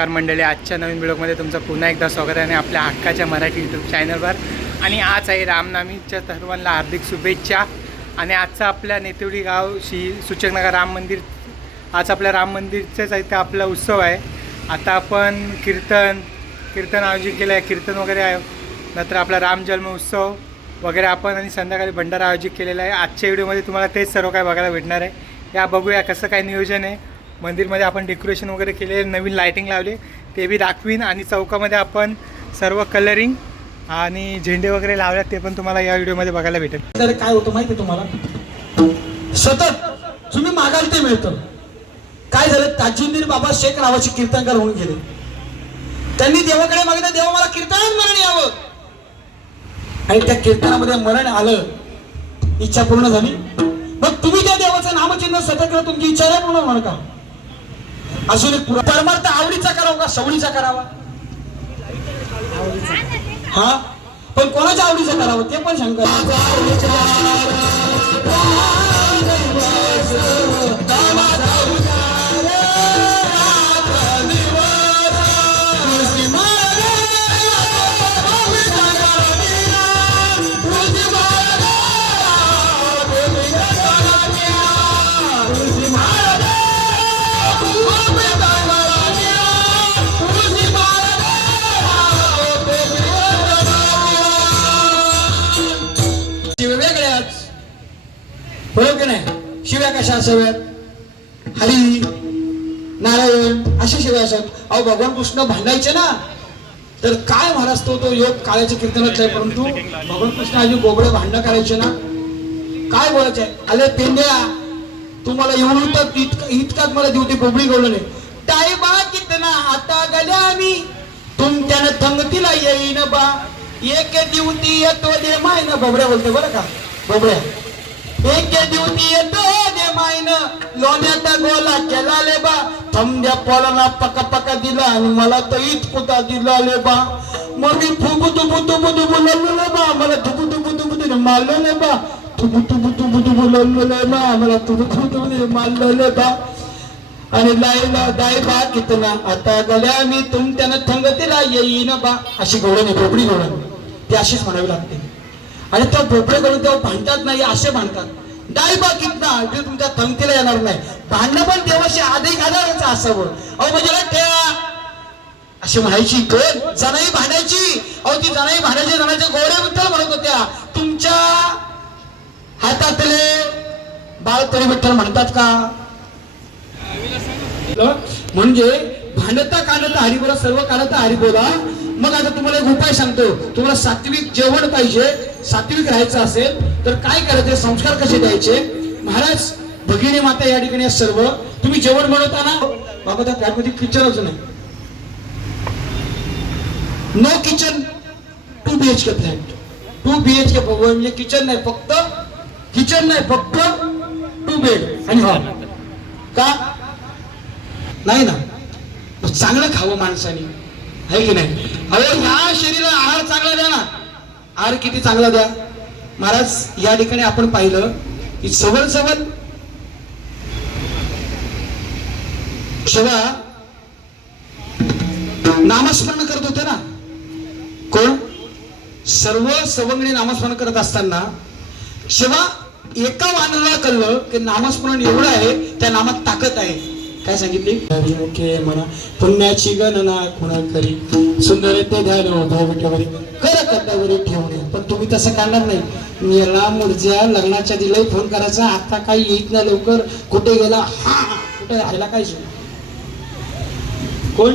नमस्कार मंडळी आजच्या नवीन व्हिडिओमध्ये तुमचं पुन्हा एकदा स्वागत आहे आणि आपल्या हक्काच्या मराठी यूट्यूब चॅनलवर आणि आज आहे रामनामीच्या सर्वांना हार्दिक शुभेच्छा. आणि आजचा आपल्या नेतेवडी गाव श्री सूचकनगर राम मंदिर आज आपल्या राम मंदिरचंच इथं आपला उत्सव आहे. आता आपण कीर्तन कीर्तन आयोजित केलं आहे कीर्तन वगैरे आहे. नंतर आपला राम जन्म उत्सव वगैरे आपण आणि संध्याकाळी भंडारा आयोजित केलेला आहे. आजच्या व्हिडिओमध्ये तुम्हाला तेच सर्व काय बघायला भेटणार आहे. या बघूया कसं काय नियोजन आहे. मंदिरमध्ये आपण डेकोरेशन वगैरे केले नवीन लायटिंग लावली ते बी दाखवीन आणि चौकामध्ये आपण सर्व कलरिंग आणि झेंडे वगैरे लावल्यात ते पण तुम्हाला या व्हिडिओमध्ये बघायला भेटेल. तर काय होतं माहिती तुम्हाला? सतत तुम्ही मागाल ते मिळतं. काय झालं? ताजुद्दीन बाबा शेख नावाचे कीर्तनकार होऊन गेले. त्यांनी देवाकडे मागितलं देवा मला कीर्तन मरण यावं. आणि त्या कीर्तनामध्ये मरण आलं. इच्छा पूर्ण झाली. मग तुम्ही त्या देवाचं नामचिन्ह सतत केलं तुमची इच्छा आहे पूर्ण होणार का? अजून एक परमार्थ आवडीचा करावा का सवडीचा करावा? हा? पण कोणाच्या आवडीचा करावं? ते पण शंकर शिव्या कशा असाव्यात? हरी नारायण अशा शिव्या असत अहो भगवान कृष्ण भांडायचे ना? तर काय महाराज तो तो योग काळाच्या कीर्तनात आहे परंतु भगवान कृष्ण आजी गोबडे भांडणं करायचे ना? काय बोलायचंय? अरे पेंड्या तुम्हाला एवढं इतक इतका इतकाच मला देऊ ते बोबडी गवलं नाही टाई बा कितना आता गल्या आम्ही. तुमच्यानं थंगतीला येईन बा. एक दिवती येतो दे माय ना बोबड्या बोलते बरं का? बोबड्या. एक दिवती येतो बा थंब्या पका पका दिला आणि मला तर इतकुता दिला ले बा मग मी फुगु तुबू तुबू तुबू लल्लो बा मला थुबू तुबू तुबू तुबू मारलो ले बा तुबू तुबू तुबू तुबू लल्लो ले बा मला तुबू तुबू तुबू मारलो ले बा आणि लाईला दाय बा कितना आता गल्या मी तुमच्यानं थंगतीला येईन बा अशी घोडण बोबडी घोडण ती अशीच म्हणावी लागते आणि त्या बोबडे घोडण तेव्हा भांडतात नाही असे भांडतात दाय बा कितना ते तुमच्या थंगतीला येणार नाही भांडणं पण देवाशी आधी घालायचं असावं. अहो म्हणजे ना ठेवा. अशी म्हणायची कोण जनाई भांडायची. अहो ती जनाई भांडायची जणाच्या गोड्या विठ्ठल म्हणत होत्या. तुमच्या हातातले बाळ तरी विठ्ठल म्हणतात का? म्हणजे भांडता कांडता हरिबोला सर्व काढता हरिबोला मग आता तुम्हाला एक उपाय सांगतो. तुम्हाला सात्विक जेवण पाहिजे. सात्विक राहायचं असेल तर काय करायचे? संस्कार कसे द्यायचे? महाराज भगिनी माता या ठिकाणी सर्व. तुम्ही जेवण बनवताना बाबा त्या त्यामध्ये किचनच नाही no kitchen two B H K flat two B H K म्हणजे किचन नाही फक्त किचन नाही फक्त टू बेड आणि हॉल का? नाही ना? चांगलं खावं माणसाने. आहे की नाही? अरे ह्या शरीराला आहार चांगला द्या ना. आहार किती चांगला द्या. महाराज या ठिकाणी आपण पाहिलं की सवल सवल शिवा नामस्मरण करत होते ना? कोण? सर्व सवंगडी नामस्मरण करत असताना शिवा एका वानराला कळलं की नामस्मरण एवढं आहे त्या नामात ताकद आहे. काय सांगितली? म्हणा पुण्याची गणना कुणा करी सुंदर ते ध्यान उभा विठेवरी कर कटावरी ठेवणे. पण तुम्ही तसं काढणार नाही. मेला मुर्जा लग्नाच्या दिलाही फोन करायचा. आता काही येत नाही लवकर. कुठे गेला? हा कुठे राहिला काय በኩል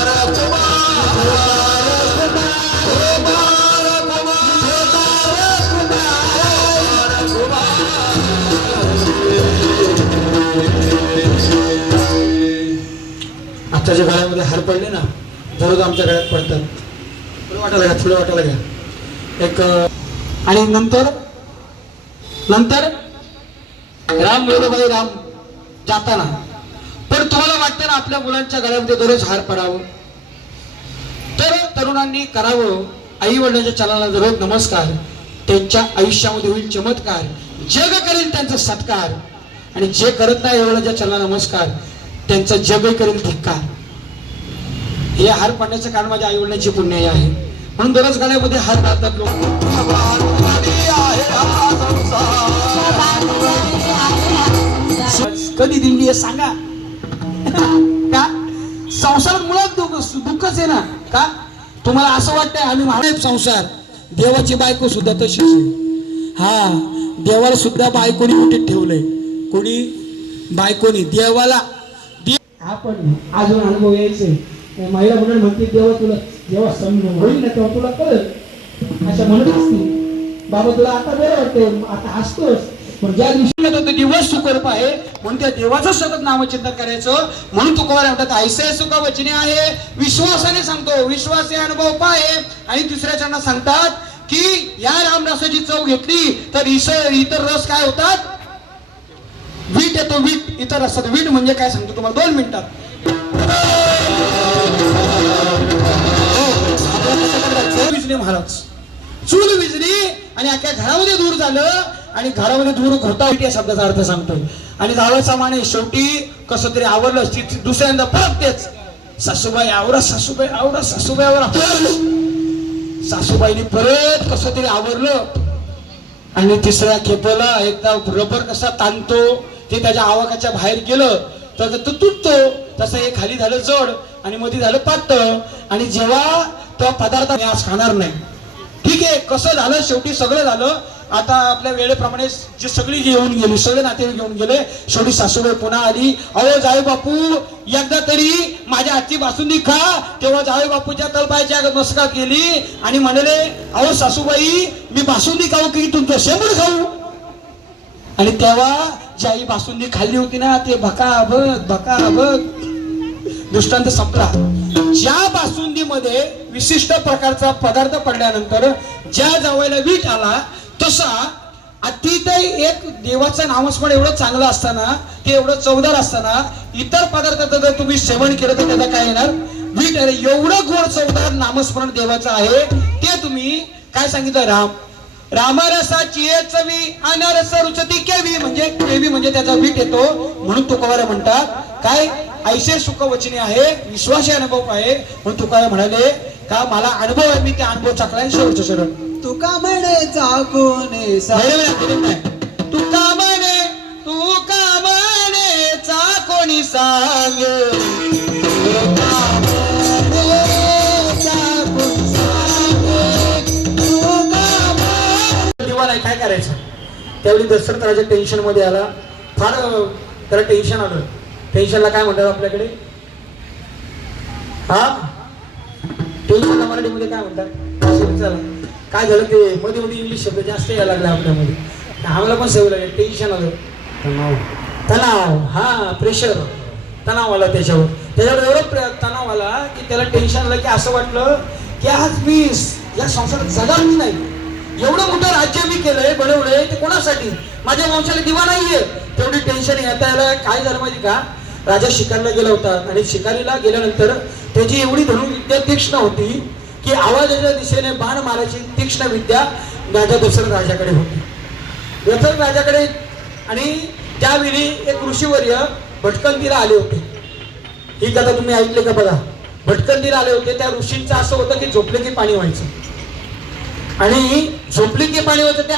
आत्ताच्या आताच्या काळामध्ये हार पडले ना दररोज आमच्या गळ्यात पडतात. थोडं वाटायला घ्या थोडं वाटायला घ्या. एक आणि नंतर नंतर राम वेळोबाई राम जाताना. पण तुम्हाला वाटतं ना आपल्या मुलांच्या गळ्यामध्ये दररोज हार पडावं? तर तरुणांनी करावं. आई वडिलांच्या चलाला दररोज नमस्कार. त्यांच्या आयुष्यामध्ये होईल चमत्कार. जग करेल त्यांचा सत्कार. आणि जे करत नाही वडिलांच्या चलाला नमस्कार. त्यांचा जग करेल धिक्कार. हे हार पडण्याचं कारण माझ्या आई वडिलांची पुण्याई आहे. म्हणून दररोज गाण्यामध्ये हार पाडतात लोक. कधी दिंडी आहे सांगा. का? संसारात मुळात दुःख दुःखच आहे ना? का? तुम्हाला असं वाटतंय आम्ही महान संसार. देवाची बायको सुद्धा तशीच आहे. हा देवाला सुद्धा बायकोनी कुठे ठेवलंय. कोणी? बायकोनी. देवाला आपण अजून अनुभव यायचे. महिला म्हणून म्हणते देवा तुला जेव्हा समजून होईल ना तेव्हा तुला कळत अशा म्हणत असते. बाबा तुला आता बरं वाटते आता हसतोस. पण ज्या दिवशी दिवस सुखरूप आहे म्हणून त्या देवाचं सतत नामचिंतन करायचं म्हणून तुकोबार म्हणतात ऐसे सुख वचने आहे. विश्वासाने सांगतो. विश्वास हे अनुभव पाहे आणि दुसऱ्या सांगतात की या रामरसाची चव घेतली तर इतर इतर रस काय होतात? वीट येतो वीट. इतर असतात वीट म्हणजे काय सांगतो तुम्हाला? दोन मिनिटात. हो. विजली महाराज. चूल विजली आणि अख्ख्या घरामध्ये दूर झालं आणि घरामध्ये दूर होता या शब्दाचा अर्थ सांगतोय. आणि जावळचा माने शेवटी कसं तरी आवरलं ती- दुसऱ्यांदा परत तेच. सासूबाई आवरा सासूबाई आवरा सासूबाई आवरा. सासूबाईने परत कसं तरी आवरलं. आणि तिसऱ्या खेपेला एकदा रबर कसा ताणतो ते त्याच्या आवाकाच्या बाहेर गेलं तर तो तुटतो. तसं हे खाली झालं जड आणि मध्ये झालं पातळ. आणि जेव्हा तो पदार्थ आज खाणार नाही. ठीक आहे कसं झालं शेवटी सगळं झालं. आता आपल्या वेळेप्रमाणे जे सगळी घेऊन गेली सगळे नाते घेऊन गेले. शेवटी सासूबाई पुन्हा आली. अहो जावे बापू एकदा तरी माझ्या हातची बासुंदी खा. तेव्हा जावे बापूच्या तलपायच्या मस्कात गेली आणि म्हणाले अहो सासूबाई मी बासुंदी खाऊ की तुमचं शेंबूड खाऊ? आणि तेव्हा जी बासुंदी खाल्ली होती ना ते भका बघ भका बघ दृष्टांत संपला. ज्या बासुंदी मध्ये विशिष्ट प्रकारचा पदार्थ पडल्यानंतर ज्या जवळला वीट आला तसा अतिथय एक देवाचं नामस्मरण एवढं चांगलं असताना ते एवढं चवदार असताना इतर पदार्थाचं जर तुम्ही सेवन केलं तर त्याचा काय येणार? वीट अरे एवढं गोड चवदार नामस्मरण देवाचं आहे ते तुम्ही काय सांगितलं? राम. रामरसाची चवी अनरस रुचती केवी म्हणजे केवी म्हणजे त्याचा वीट येतो म्हणून तुकोबारा म्हणतात. काय? ऐसे सुख वचने आहे विश्वासी अनुभव आहे. म्हणून तुकारा म्हणाले का मला अनुभव आहे मी ते अनुभव चाकला शेवटचं शरण. तुका म्हणे चाकोने. तुका म्हणे तू का म्हणे चा कोणी सांग काय करायचं? त्यावेळी दशरथ राजा टेन्शनमध्ये आला. फार त्याला टेन्शन आलं. टेन्शनला काय म्हणतात आपल्याकडे? हा? टेन्शनला मराठीमध्ये काय म्हणतात? चला काय झालं ते? मध्ये मध्ये इंग्लिश शब्द जास्त यायला लागले आपल्यामध्ये. आम्हाला पण सवय लागेल. टेन्शन आलं. तणाव. तणाव. हा प्रेशर तणाव आला त्याच्यावर. त्याच्यावर एवढं तणाव आला की त्याला टेन्शन आलं की असं वाटलं की आज मी या संसारात जगाच नाही. एवढं मोठं राज्य मी केलंय बनवलंय ते कोणासाठी? माझ्या वंशाला दिवा नाहीये. तेवढी टेन्शन येता यायला काय झालं माहिती का? राजा शिकारला गेला होता आणि शिकारीला गेल्यानंतर त्याची एवढी धनुर्विद्या तीक्ष्ण होती की आवाजाच्या दिशेने बाण मारायची तीक्ष्ण विद्या राजा दशरथ राजाकडे होती. दशरथ राजाकडे आणि त्यावेळी एक ऋषीवर्य भटकंतीला आले होते. ही कथा तुम्ही ऐकले का बघा? भटकंतीला आले होते त्या ऋषींचं असं होतं की झोपले की पाणी व्हायचं. आणि झोपली की पाणी होतं ते